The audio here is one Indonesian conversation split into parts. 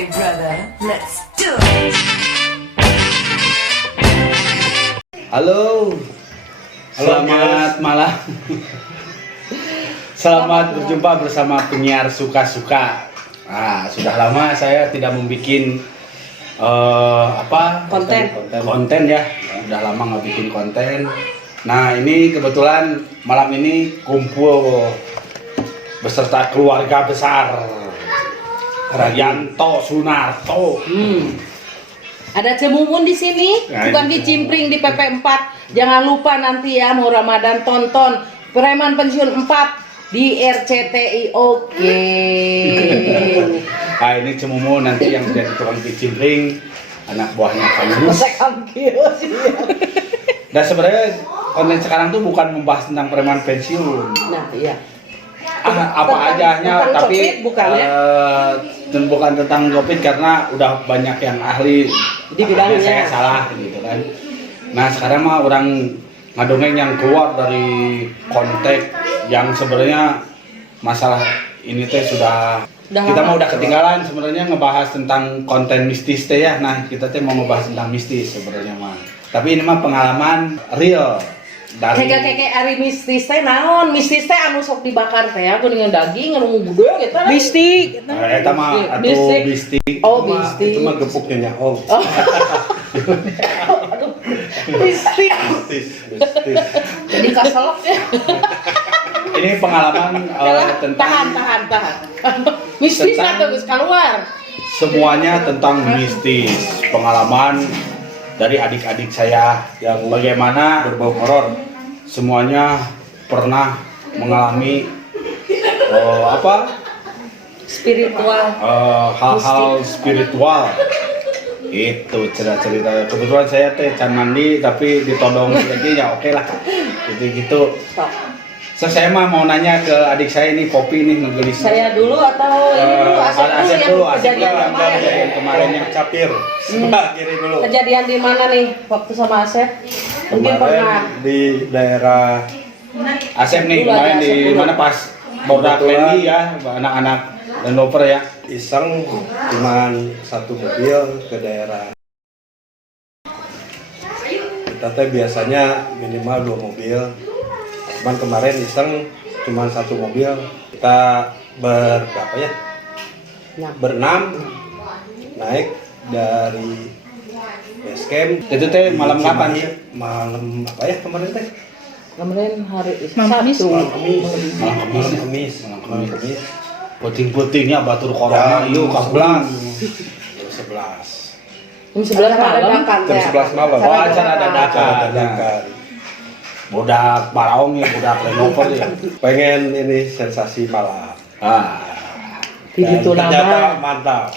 Okay, brother, let's do it. Halo, selamat malam. Selamat berjumpa bersama penyiar suka-suka. Nah, sudah lama saya tidak membuat konten ya. Udah lama nggak bikin konten. Nah, ini kebetulan malam ini kumpul beserta keluarga besar Rayanto Sunarto. Ada Cemumun di sini, Nah, tukang itu. kicimpring di PP4. Jangan lupa nanti ya mau Ramadan tonton Preman Pensiun 4 di RCTI. Oke. Nah, ini Cemumun nanti yang jadi tukang kicimpring, anak buahnya Kang Yunus. Dan sebenarnya konten sekarang tuh bukan membahas tentang preman pensiun. Nah, iya. Apa ajanya, tentang tapi Copit, bukan ya? dan bukan tentang Copit karena udah banyak yang ahli Di bidangnya. Saya salah gitu kan. Nah, sekarang mah orang ngadongeng yang keluar dari konteks yang sebenarnya masalah ini teh sudah kita mah udah ketinggalan sebenarnya ngebahas tentang konten mistis teh ya. Nah, kita teh mau ngebahas tentang mistis sebenarnya mah. Tapi ini mah pengalaman real dari Keke ari mistis teh naon? Mistis teh anu sok dibakar teh ya, geuningan daging anu gede gitu. Mistik. eta mah atuh bistik. Oh, bistik. Itu mah gepuknya nyaong. Oh. Mistik. Jadi kaselok ya. Ini pengalaman tentang tahan. Mistis Tentang- atau geus keluar? semuanya tentang mistis, pengalaman dari adik-adik saya yang bagaimana Berbau horor. semuanya pernah mengalami Spiritual. hal-hal spiritual. Itu cerita-cerita. Kebetulan saya teh can mandi tapi ditodong jadi ya oke lah. Gitu. Sok. So, saya mah mau nanya ke adik saya ini Popi nih ngegelis. Saya dulu atau ini dulu Asep dulu yang kejadian kemarin. yang kemarin yang Capir. Sebelah kiri dulu. Kejadian di mana nih waktu sama Asep? Mungkin pernah. Kemarin di daerah Asep nih Dulu kemarin ada di Asep dulu. mana pas bodak Kebetulan. Lendi ya anak-anak dan loper ya. iseng cuman satu mobil ke daerah. Kita teh biasanya minimal 2 mobil. Cuman kemarin iseng cuman satu mobil. Kita berapa ya? Nah. Berenam naik dari base camp. Itu teh malam kapan Cimahi. ya? Malam apa ya kemarin teh? Kemarin hari Malam Sabtu. Kamis. Malam Kamis. Puting-putingnya batur corona Ya, yuk kablang. Jam 11. Jam 11 malam. Jam 11 malam. Oh, acara dadakan. Dadakan. Budak baraong ya, budak lenover ya. Pengen ini sensasi malam. Di Dan situ ternyata nama. mantap.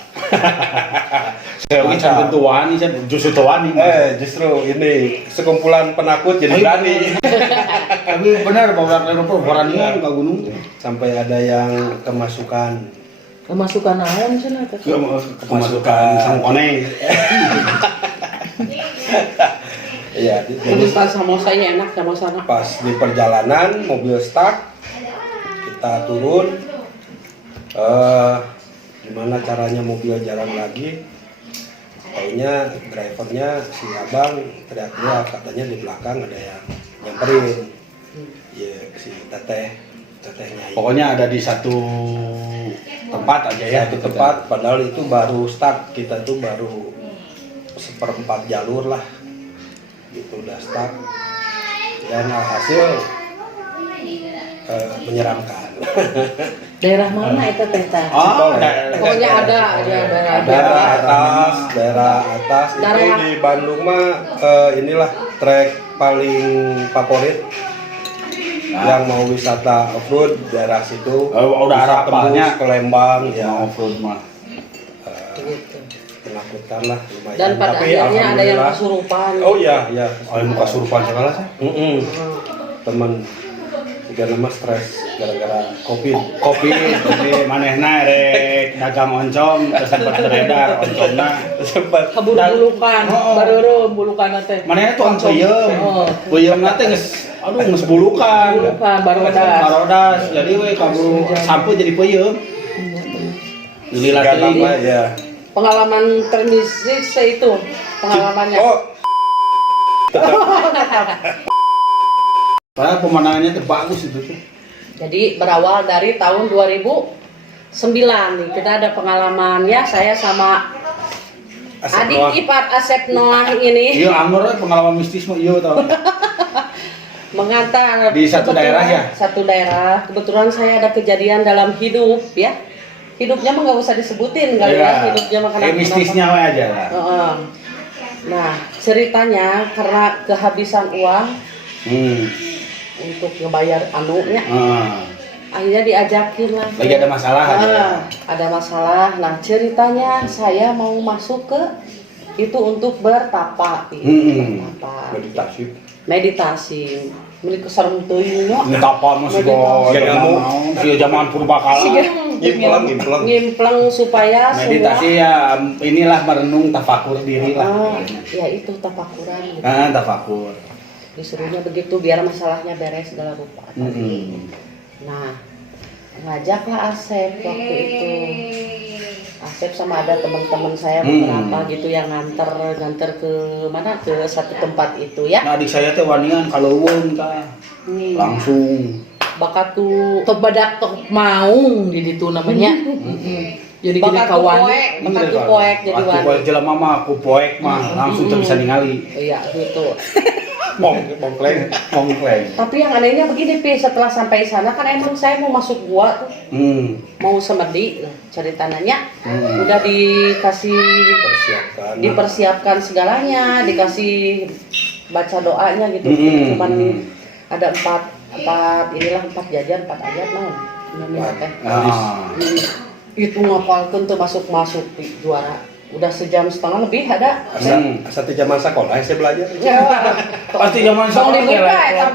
Saya ini sampai tuan nih, saya justru tuan nih. Justru ini sekumpulan penakut jadi berani. Tapi benar budak lenover berani ke gunung. Sampai ada yang kemasukan. Kemasukan naon cenah teh? Kemasukan sang koneng. Iya, jadi samosanya enak sama sana. pas di perjalanan mobil start kita turun. Gimana caranya mobil jalan lagi? Kayaknya drivernya si abang teriak-teriak katanya di belakang ada yang nyamperin. Ya si tetehnya. Pokoknya ada di satu tempat aja ya. Satu tempat, padahal itu baru start, kita tuh baru seperempat jalur lah, gitu udah start, dan hasil menyeramkan. Daerah mana itu teh? Oh, Pokoknya ada daerah atas, itu Daerah- di Bandung mah inilah trek paling favorit. Yang mau wisata off-road daerah situ. Udah Bisa arah kapalnya tembus ke Lembang ya ya. off-road mah. Menakutkan lah lumayan. Dan pada Tapi akhirnya ada yang alhamdulillah. kesurupan. Oh iya, iya. Oh, ini muka surupan segala sih. Temen tiga nama stres gara-gara COVID. Kopi ini manehna rek dagang oncom terus sempat beredar oncomna. Sempat Kabur bulukan, Oh. baru bulukan teh. Manehna tuh peuyeum. Oh. Peuyeumna teh geus geus bulukan. Bulukan barodas. Barodas. Jadi we kabur sampo jadi peuyeum. Lila tiga teuing. nama ya. Pengalaman termistis itu pengalamannya. Oh, Padahal pemandangannya tuh bagus itu tuh. Jadi berawal dari tahun 2009 nih kita ada pengalaman ya, saya sama Asep adik Noah. ipar Asep Noah ini Iya, anggur pengalaman mistis mah iya tau. mengantar Di satu daerah ya? Satu daerah. Kebetulan saya ada kejadian dalam hidup ya. Hidupnya mah nggak usah disebutin kali ya. Hidupnya mah kenapa? mistisnya we aja lah. Nah ceritanya karena kehabisan uang untuk ngebayar anunya, akhirnya diajakin lah. Lagi ada masalah aja. Ada masalah. Nah ceritanya saya mau masuk ke itu untuk bertapa, bertapa. Meditasi. Milik kesarung teuing nya. Entah apa masih bos. Zaman purbakala. Ngimplang supaya Meditasi ya inilah merenung tafakur diri lah. Ya itu tafakuran. Gitu. Tafakur. Disuruhnya begitu biar masalahnya beres segala rupa. Nah, ngajaklah Asep waktu itu. Asep sama ada teman-teman saya beberapa gitu yang nganter ke mana, ke satu tempat itu ya. Nah, adik saya teh wanian kaleuweung tah. Langsung Bakat tuh badak tok maung di ditu namanya. Jadi bakat kawan, bakat tuh poek jadi wani. Poek jelema mah ku poek mah langsung teu bisa ningali. Iya gitu. Mongkleng. Tapi yang anehnya begini Pi, setelah sampai sana kan emang saya mau masuk gua tuh. Mau semedi ceritanya. Udah dikasih dipersiapkan segalanya, dikasih baca doanya gitu. Cuman ada empat jajan 4 ayat mah. Itu ngapalkeun tuh masuk Pi, juara. Udah sejam setengah lebih ada. Asa teh zaman sekolah saya belajar. Ya, pasti zaman sekolah sekolah ya.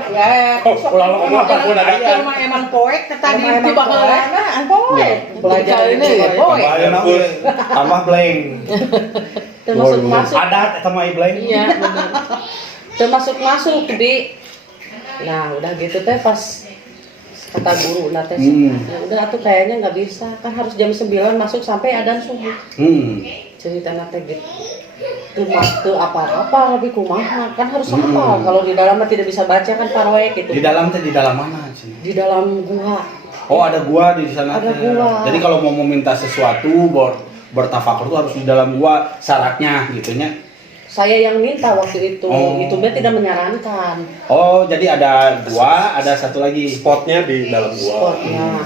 ulah mah pun ada ya. Emang poek tadi di baheulana poek. Belajar ini poek. Tambah blank. Termasuk Adat eta mah blank. Iya, benar. Termasuk di. Nah, udah gitu teh pas kata guru nah teh ya udah atuh kayaknya nggak bisa kan harus jam 9 masuk sampai adzan subuh. Cerita nate gitu tuh apa lebih kumaha kan harus hafal kalau di dalam tidak bisa baca kan parwek gitu. Di dalam mana sih? Di dalam gua. Oh ada gua di sana. Ada gua. Jadi kalau mau meminta sesuatu bertafakur tuh harus di dalam gua syaratnya gitunya. Saya yang minta waktu itu, dia tidak menyarankan. Oh, jadi ada gua, ada satu lagi Spotnya di dalam gua. Spotnya,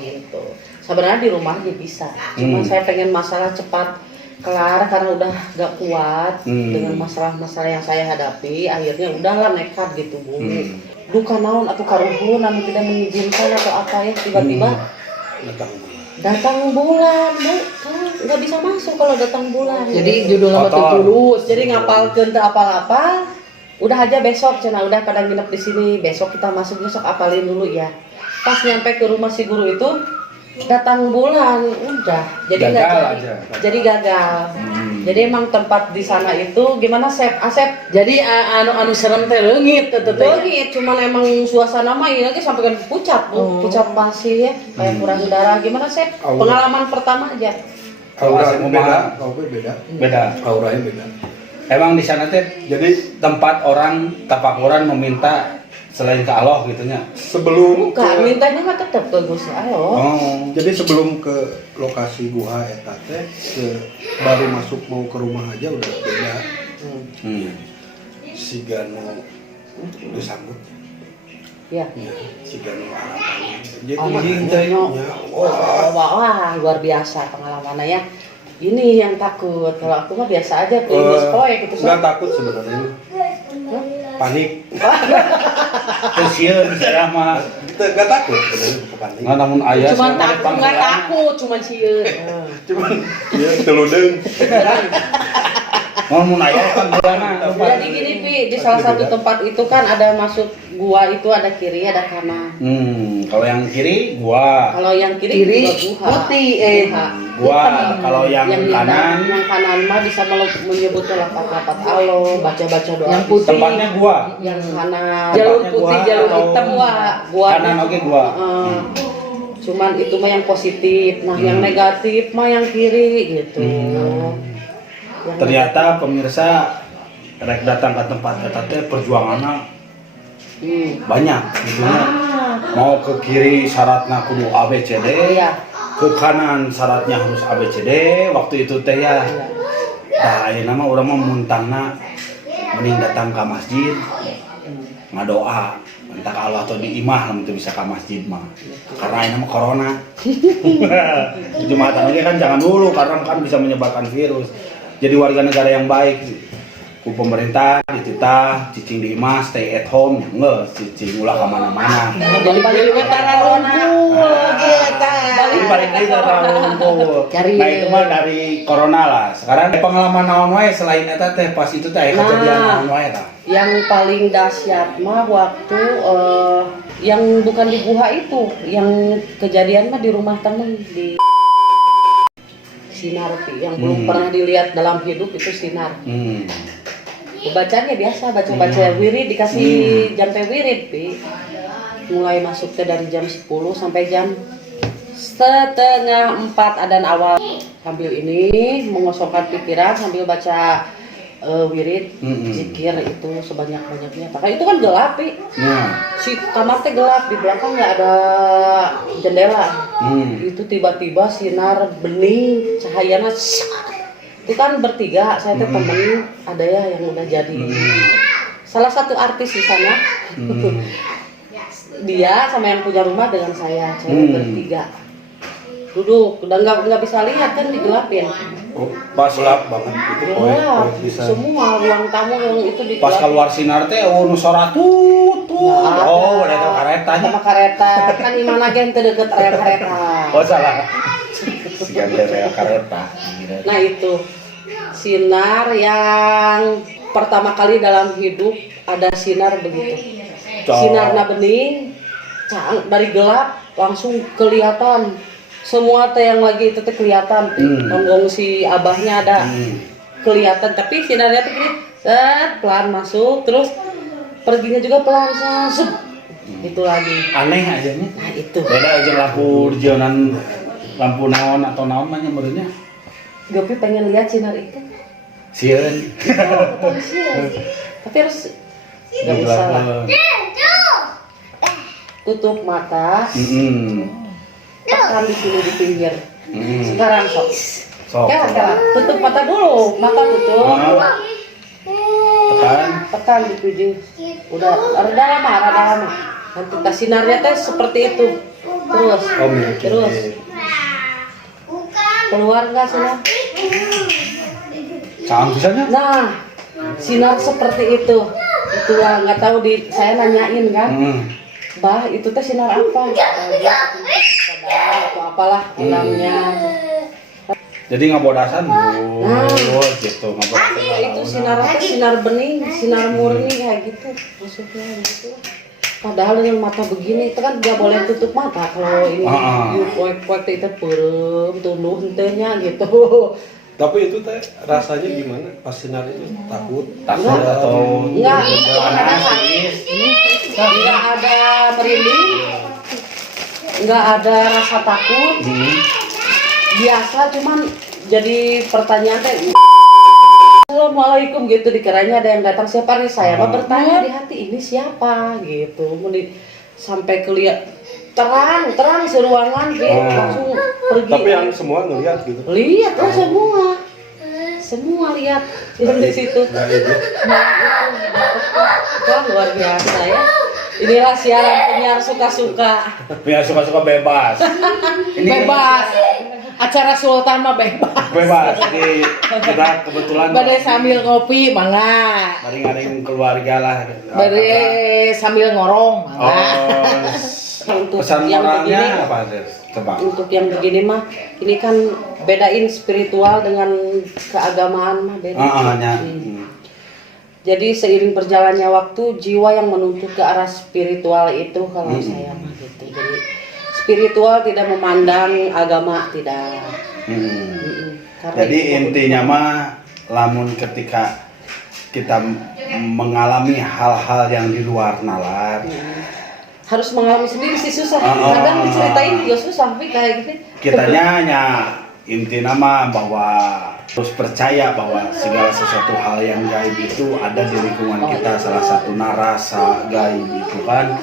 gitu. Sebenarnya di rumah aja bisa, cuma saya pengen masalah cepat kelar karena udah gak kuat dengan masalah-masalah yang saya hadapi. Akhirnya udahlah nekat gitu Bu. Duka naon atau karuhun, namun tidak mengizinkan atau apa ya tiba-tiba datang bulan, Bu, kan nggak bisa masuk kalau datang bulan. Jadi judulnya mah tulus. Jadi ngapalkeun teu apal-apal. Udah aja besok cenah udah pada nginep di sini. Besok kita masuk besok apalin dulu ya. Pas nyampe ke rumah si guru itu datang bulan, udah. Jadi jadi gagal. Jadi emang tempat di sana itu gimana Asep? Jadi anu serem teh leungit teh. Leungit, cuman emang suasana mah ieu ge sampai kan pucat, Bu. Pucat pasir ya, kayak kurang udara. Gimana Sep? Pengalaman pertama aja. Auranya beda. Auranya beda. Emang di sana teh jadi tempat orang tafakuran meminta selain ke Allah gitunya. Sebelum mintanya mah tetep ke Gusti Allah. Jadi sebelum ke lokasi gua eta teh baru masuk mau ke rumah aja udah beda. Siga nu disambut. Iya. Siga nu harapan. Jadi anjing teh wah luar biasa pengalamannya ya. Ini yang takut. Kalau aku mah biasa aja klinis poek gitu. Enggak takut sebenarnya. Panik. Terus saya mah Enggak takut sebenarnya, panik. nggak namun ayah. Cuman takut nggak takut, cuman sieun. Cuman ya teludeng. Namun ayah kan bulana. Jadi gini Pi, di salah satu tempat itu kan ada masuk gua itu ada kiri ada kanan. Kalau yang kiri gua. Kalau yang kiri putih Gua kalau yang kanan mah bisa menyebutnya lapat-lapat Allah, baca-baca doa. Yang putih tempatnya gua. Yang kanan jalur putih, jalur hitam gua. Kanan oke gua. Cuman itu mah yang positif, nah yang negatif mah yang kiri gitu. Ternyata pemirsa rek datang ke tempat eta teh perjuangannya banyak gitu ya. Mau ke kiri syaratnya kudu ABCD, ke kanan syaratnya harus ABCD. Waktu itu teh ya, nah ayeuna mah urang mah muntangna mending datang ke masjid ngadoa. Entah ke Allah atau di imah lah itu bisa ke masjid mah. Karena ini mah corona. Jumatan ini kan jangan dulu karena kan bisa menyebarkan virus. Jadi warga negara yang baik. Ku pemerintah dititah cicing di imah stay at home enggak cicing ulah ke mana-mana. Jadi balik ke corona. Balik lagi ke rumpul. Nah itu mah dari corona lah. Sekarang pengalaman naon wae selain eta teh pas itu teh kejadian naon wae tah. Yang paling dahsyat mah waktu yang bukan di gua itu, yang kejadian mah di rumah temen di sinar yang belum pernah dilihat dalam hidup itu sinar. Bacanya biasa baca wirid dikasih jam teh wirid Pi. Mulai masuknya dari jam 10 sampai jam setengah 4 adzan awal. Sambil ini mengosongkan pikiran sambil baca wirid, zikir itu sebanyak-banyaknya. Karena itu kan gelap, Pi. Si kamar teh gelap, di belakang nggak ada jendela. Itu tiba-tiba sinar bening, cahayanya itu kan bertiga, saya tuh temen ada ya yang udah jadi salah satu artis di sana. Dia sama yang punya rumah dengan saya, bertiga. Duduk, udah nggak bisa lihat kan digelapin. Pas gelap banget itu bisa. Semua ruang tamu yang itu digelapin. Pas keluar sinar teh nu suara tut. Oh, udah ada kareta nya. Sama kareta, kan di mana gen teu deket area kareta. Oh, salah. Sigan area kareta. Nah, itu sinar yang pertama kali dalam hidup ada sinar begitu. Sinarna bening, dari gelap langsung kelihatan. Semua teh yang lagi itu teh kelihatan. Tonggong si abahnya ada kelihatan, tapi sinarnya tuh gini, pelan masuk, terus perginya juga pelan sasup. Itu lagi. Aneh aja nih. Nah, itu. Beda aja lampu jaunan, lampu naon atau naon mah nyambernya. Gopi pengen lihat sinar itu. Sieun. Tapi harus nggak bisa lah. Tutup mata. Tekan di sini di pinggir. Sekarang sok. Sekarang tutup mata dulu, mata tutup. Tekan di pinggir. Udah rada lama. Nanti sinarnya teh seperti itu. Terus. Keluar nggak sinar? Nah, sinar seperti itu. Itulah nggak tahu saya nanyain kan. Bah, itu teh sinar apa? Atau apalah namanya. Jadi ngabodasan gitu, ngabodasan. Itu sinar bening, sinar murni kayak gitu. Maksudnya gitu. Padahal dengan mata begini itu kan nggak boleh tutup mata kalau ini poek-poek itu perem tunduh hentenya gitu. Tapi itu teh rasanya gimana pas sinar itu? Takut atau enggak ada merinding, enggak ada rasa takut. Biasa cuman jadi pertanyaan teh Assalamualaikum gitu, dikiranya ada yang datang, siapa nih? Saya mah bertanya di hati, ini siapa gitu. Sampai terang seruangan gitu, langsung pergi. Tapi yang semua ngeliat gitu. Lihat lah semua lihat di situ. Wah, luar biasa ya. Inilah siaran penyiar suka-suka. Penyiar suka-suka bebas. Bebas. Acara Sultan mah bebas. Jadi kita kebetulan badai sambil ngopi mangga. Maring-maring keluarga lah. Badai sambil ngorong mangga. Untuk pesan yang moralnya begini, apa sih? Coba. Untuk yang begini mah, ini kan bedain spiritual dengan keagamaan mah beda. Jadi seiring berjalannya waktu, jiwa yang menuntut ke arah spiritual itu kalau saya mah gitu. Jadi spiritual tidak memandang agama, tidak. Jadi intinya mah, lamun ketika kita mengalami hal-hal yang di luar nalar, harus mengalami sendiri sih susah. Kadang diceritain juga susah, tapi kayak gitu. Kitanya hanya inti nama bahwa terus percaya bahwa segala sesuatu hal yang gaib itu ada di lingkungan kita. Salah satu narasa gaib itu kan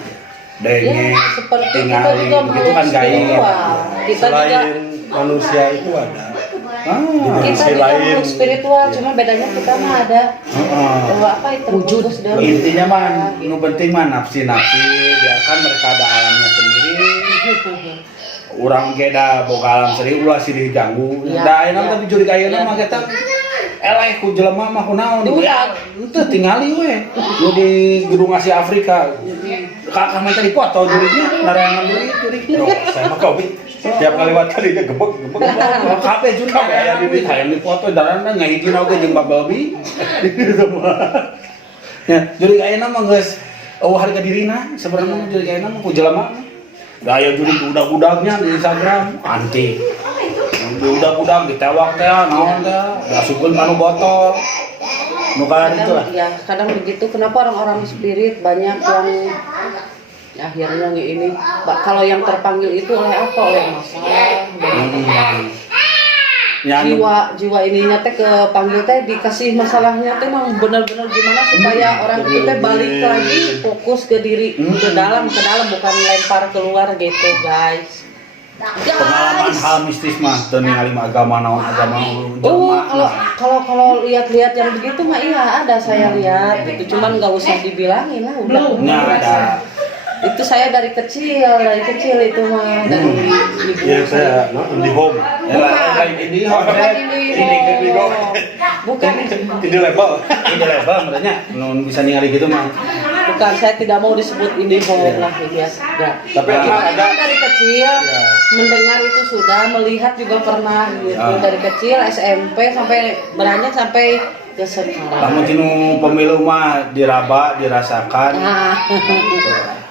denge, Ya, seperti kita tinggali, juga begitu kan gaib. spiritual. Kita juga Selain manusia itu ada kita dimensi juga lain. makhluk spiritual, cuma bedanya kita mah ada apa itu Wujud. fokus dalam Intinya mah, nu penting mah nafsi-nafsi, biarkan mereka ada alamnya sendiri. Urang geda boga alam sendiri ulah sih diganggu. Ya, Da ayeuna ya. tapi jurig ayeuna Ya. mah kita eleh ku jelema mah kunaon. Diulang. Henteu tingali we. Nu di gedung Asia Afrika. Kakak mah tadi foto jurignya narangan jurig. Saya mah kopi. Tiap kali lewat kali dia gebek. Kalau kafe jurig kafe aya di hayang di foto darana ngahiji oge jeung Bumblebee. Ya, jurig ayeuna mah geus harga dirina sebenarnya jurig ayeuna mah ku jelema. Da aya jurig budak-budaknya di Instagram antik. Budak-budak ditewak teh naon teh, dasukeun manu botol. Nu kan itu lah. ya kadang begitu. Kenapa orang-orang spirit banyak yang akhirnya ini kalau yang terpanggil itu oleh apa, oleh masalah, Ya, jiwa ininya teh kepanggil teh dikasih masalahnya teh emang benar-benar gimana supaya orang itu teh balik lagi fokus ke diri, ke dalam bukan lempar keluar gitu guys. pengalaman hal mistis mah teu ningali agama naon agama Oh, jelema. kalau lihat-lihat yang begitu mah iya ada saya lihat gitu, cuman nggak usah dibilangin lah udah. Nya ada. Itu saya dari kecil itu mah dari ibu. Ya saya di home. Ya lain ini Bukan ini Bukan. Ini label. ini level menurutnya nu bisa ningali gitu mah. Bukan, saya tidak mau disebut IndiHome lah biasa. Tapi Cuma ada emang dari kecil mendengar itu sudah, melihat juga pernah gitu. Dari kecil SMP sampai beranjak sampai ke sekarang. Lamun tinu pemilu mah diraba, dirasakan. Nah,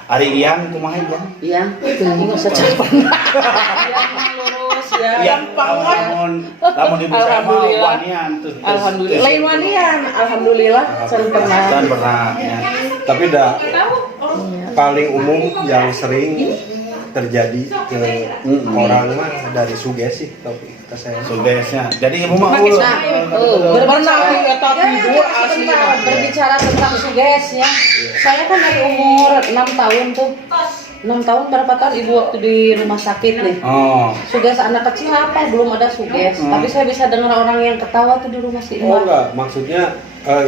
Ari Iyang kumaha ya? iya, nggak usah capek. Yang lurus ya. Iya, lamun ibu saya mah Alhamdulillah. wanian tuh. Alhamdulillah. Lain wanian, alhamdulillah. Saya pernah. Dan pernah ya. tapi dah paling umum yang sering terjadi ke orang mah dari sugesti tapi kata saya. Sugesnya. Jadi ibu mah Berbicara tentang sugesnya, saya kan dari umur 6 tahun tuh. 6 tahun berapa tahun ibu waktu di rumah sakit nih. Oh. Suges anak kecil apa? Belum ada suges. Tapi saya bisa dengar orang yang ketawa tuh di rumah si Oh Mbak. enggak, maksudnya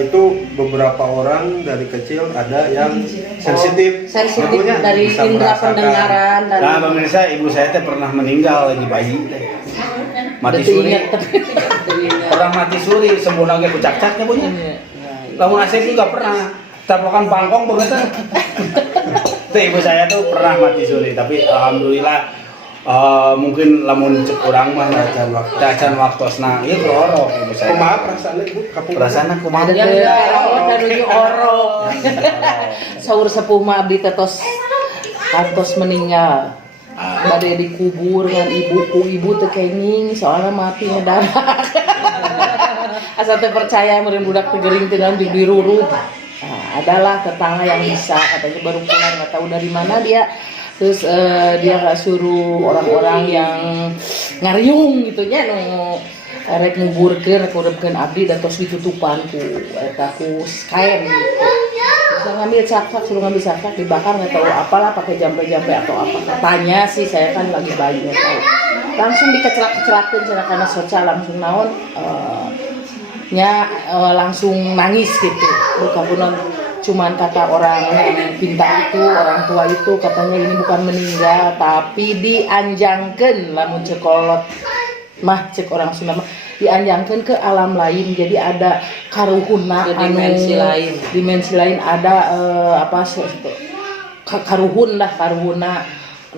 itu beberapa orang dari kecil ada yang sensitif. Sensitif Tentunya dari bisa indera merasakan. pendengaran dan Nah, pemirsa, ibu saya teh pernah meninggal lagi bayi. Mati suri. Pernah mati suri, sembuh lagi kucak-caknya punya. Lamun Asep juga pernah. Tapokan pangkong begitu. Tuh ibu saya tuh pernah mati suri, tapi alhamdulillah mungkin lamun cek urang mah dacan waktosna ieu loro ibu saya. Kumaha perasaannya ibu? Kapung. Perasaanna kumaha? Ada dari orok. Saur sepuh mah abdi tetos kantos meninggal. Bade dikubur dengan ibu teh kenging soalnya mati ngedadak. Asal teh percaya meureun budak teh geuring teh dalam dirurut. Nah, adalah tetangga yang bisa katanya baru pulang nggak tahu dari mana dia. Terus dia nggak suruh orang-orang yang ngariung gitunya nu rek nguburkeun rek urepkeun abdi dan tos ditutupan ku eta ku kain gitu. Bisa ngambil cakak, suruh ngambil cakak dibakar nggak tahu apalah pakai jampe-jampe atau apa katanya sih, saya kan lagi bayi nggak tahu. Langsung dikecelak-kecelakkeun cenah kana soca langsung naon langsung nangis gitu. Bukan cuman kata orang yang pintar itu, orang tua itu katanya ini bukan meninggal tapi dianjangkeun lamun cekolot mah cek orang Sunda mah dianjangkeun ke alam lain, jadi ada karuhunna dimensi lain ada karuhunna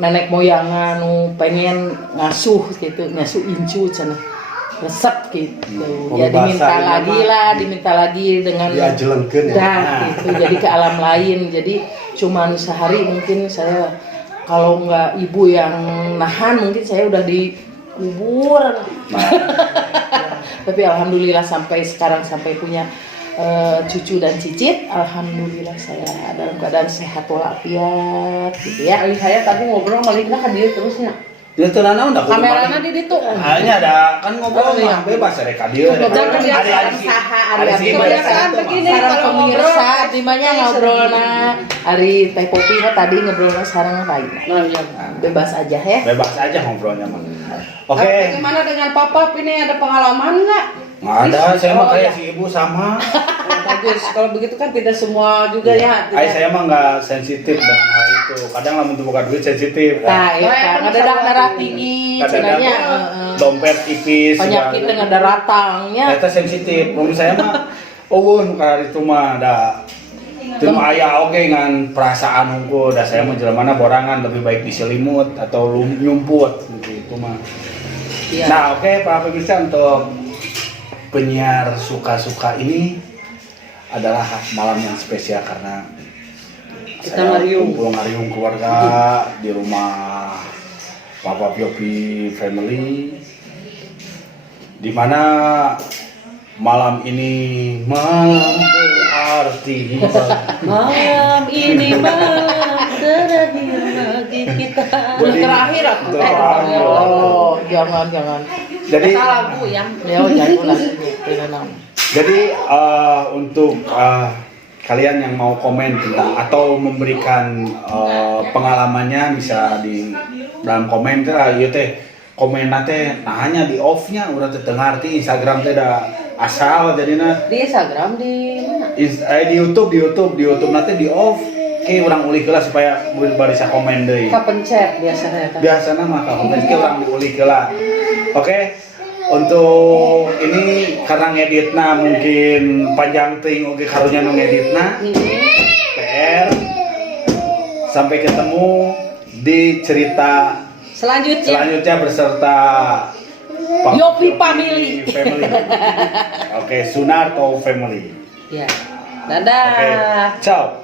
nenek moyang nu pengen ngasuh incu cenah resep gitu. Ya diminta lagi dengan diajelengkeun ya. gitu. Jadi ke alam lain. Jadi cuman sehari mungkin saya kalau nggak ibu yang nahan mungkin saya udah dikubur. Tapi alhamdulillah sampai sekarang sampai punya cucu dan cicit, alhamdulillah saya dalam keadaan sehat walafiat gitu ya. Kali saya tadi ngobrol sama Lina kan dia terusnya. Dia tuh nana udah Kameranya di ditu. hanya ada kan ngobrol mah bebas ya reka dia. Jangan dia Hari-hari sarang sih. saha, Hari hari sih kebiasaan biasa begini Sarang kalau ngobrol. pemirsa di mana ngobrolna hari teh kopi mah tadi ngobrolna sarang lain. Nah, iya. Bebas aja ya. Bebas aja ngobrolnya mah. Oke. Gimana dengan Papa ini ada pengalaman nggak? Nggak ada, saya mah Oh, kayak iya. si ibu sama. Bagus. Kalau begitu kan tidak semua juga ya. Ay, saya mah nggak sensitif dengan hal itu. Kadang lah untuk buka duit sensitif. Nah, Oh, ya yang kan ada darah tinggi, Kadang-kadang cenanya dompet tipis. penyakit dengan darah tangnya. Ternyata sensitif. Menurut saya mah, oh bukan itu mah ada. Itu mah aya oke dengan perasaan unggul. Dan saya mah jelamana borangan lebih baik diselimut atau nyumput gitu itu mah. Iya. Nah oke Pak pemirsa, untuk penyiar suka-suka ini adalah malam yang spesial karena Kita saya ngariung. kumpul ngariung keluarga di rumah Papa Piopi family, di mana malam ini malam berarti Malam ini malam terakhir lagi kita. Jadi- Terakhir aku. Terakhir. Oh, jangan. jadi lagu yang Leo jangan lagunya, tidak nama. jadi untuk kalian yang mau komen tentang atau memberikan pengalamannya bisa di dalam komen lah ieu teh komen teh nah hanya di off-nya urang teh teu ngarti Instagram teh da asal jadina di Instagram di mana? di YouTube nanti di off ke urang ulik heula supaya bisa komen deui Kapencet biasanya. biasana mah ka komen ke urang diulik heula. Oke, untuk ini karena ngeditna mungkin panjang ting oke karunya nu ngeditna PR. Sampai ketemu di cerita selanjutnya beserta Pak Yopi Family. Oke, Sunarto Family. Ya. Dadah. Oke, ciao.